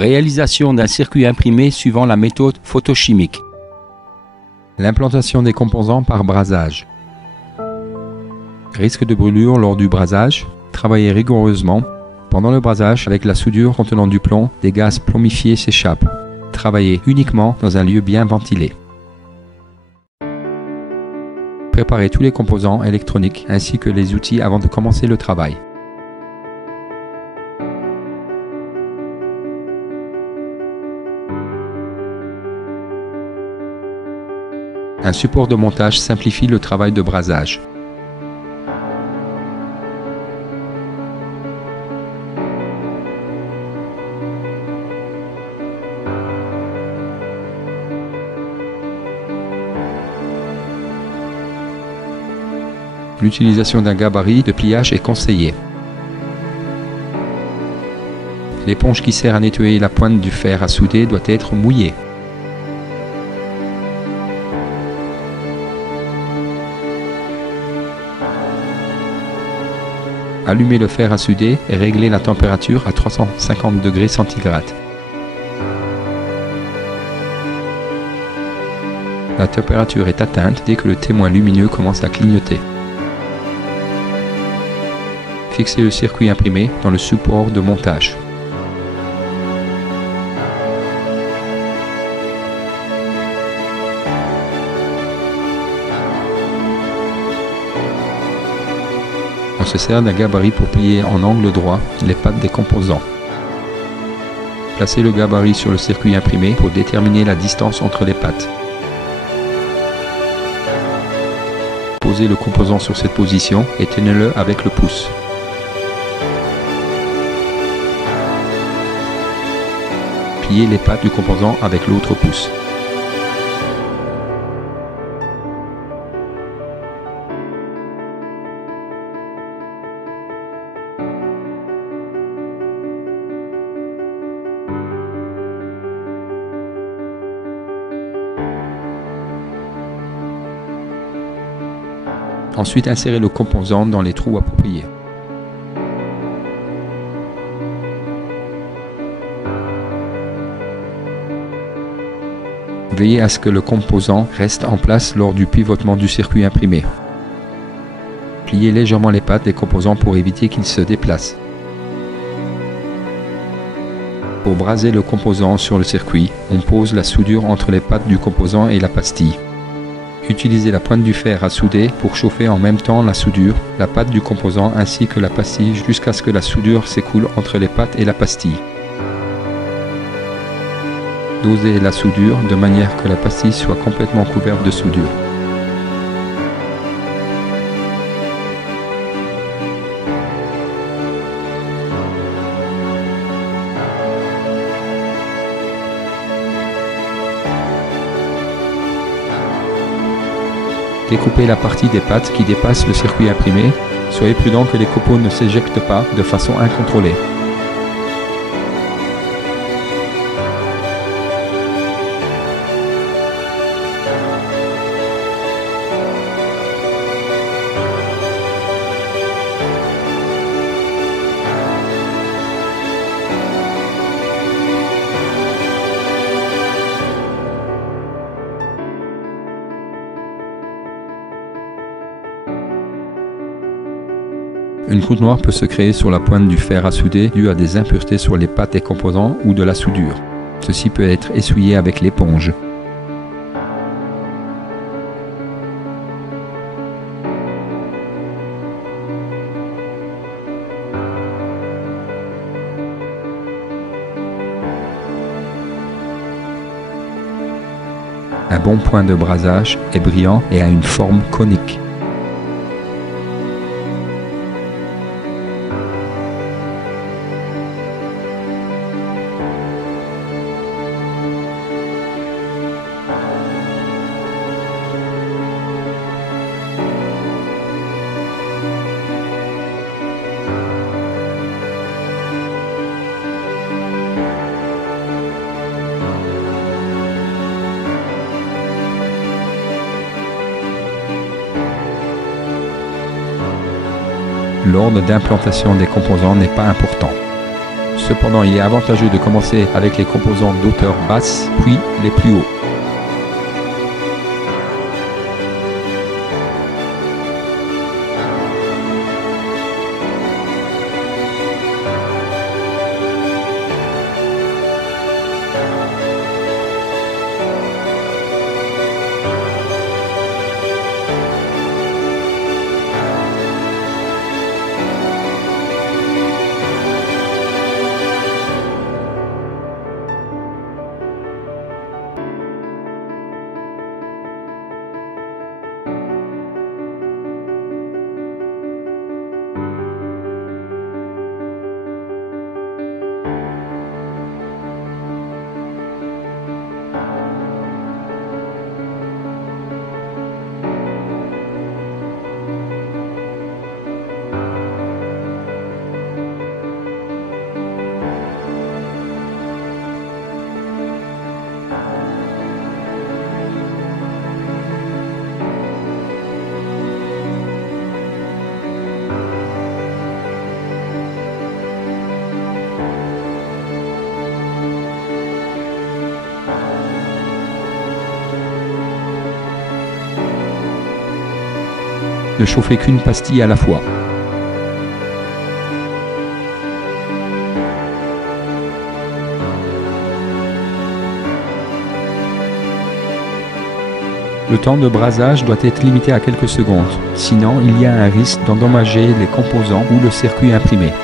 Réalisation d'un circuit imprimé suivant la méthode photochimique. L'implantation des composants par brasage. Risque de brûlure lors du brasage. Travaillez rigoureusement. Pendant le brasage, avec la soudure contenant du plomb, des gaz plomifiés s'échappent. Travaillez uniquement dans un lieu bien ventilé. Préparez tous les composants électroniques ainsi que les outils avant de commencer le travail. Un support de montage simplifie le travail de brasage. L'utilisation d'un gabarit de pliage est conseillée. L'éponge qui sert à nettoyer la pointe du fer à souder doit être mouillée. Allumez le fer à souder et réglez la température à 350 degrés centigrades. La température est atteinte dès que le témoin lumineux commence à clignoter. Fixez le circuit imprimé dans le support de montage. On se sert d'un gabarit pour plier en angle droit les pattes des composants. Placez le gabarit sur le circuit imprimé pour déterminer la distance entre les pattes. Posez le composant sur cette position et tenez-le avec le pouce. Pliez les pattes du composant avec l'autre pouce. Ensuite, insérez le composant dans les trous appropriés. Veillez à ce que le composant reste en place lors du pivotement du circuit imprimé. Pliez légèrement les pattes des composants pour éviter qu'ils se déplacent. Pour braser le composant sur le circuit, on pose la soudure entre les pattes du composant et la pastille. Utilisez la pointe du fer à souder pour chauffer en même temps la soudure, la pâte du composant ainsi que la pastille jusqu'à ce que la soudure s'écoule entre les pattes et la pastille. Dosez la soudure de manière que la pastille soit complètement couverte de soudure. Découpez la partie des pattes qui dépasse le circuit imprimé. Soyez prudent que les copeaux ne s'éjectent pas de façon incontrôlée. Une croûte noire peut se créer sur la pointe du fer à souder due à des impuretés sur les pattes des composants ou de la soudure. Ceci peut être essuyé avec l'éponge. Un bon point de brasage est brillant et a une forme conique. L'ordre d'implantation des composants n'est pas important. Cependant, il est avantageux de commencer avec les composants d'auteur basse, puis les plus hauts. Ne chauffez qu'une pastille à la fois. Le temps de brasage doit être limité à quelques secondes, sinon il y a un risque d'endommager les composants ou le circuit imprimé.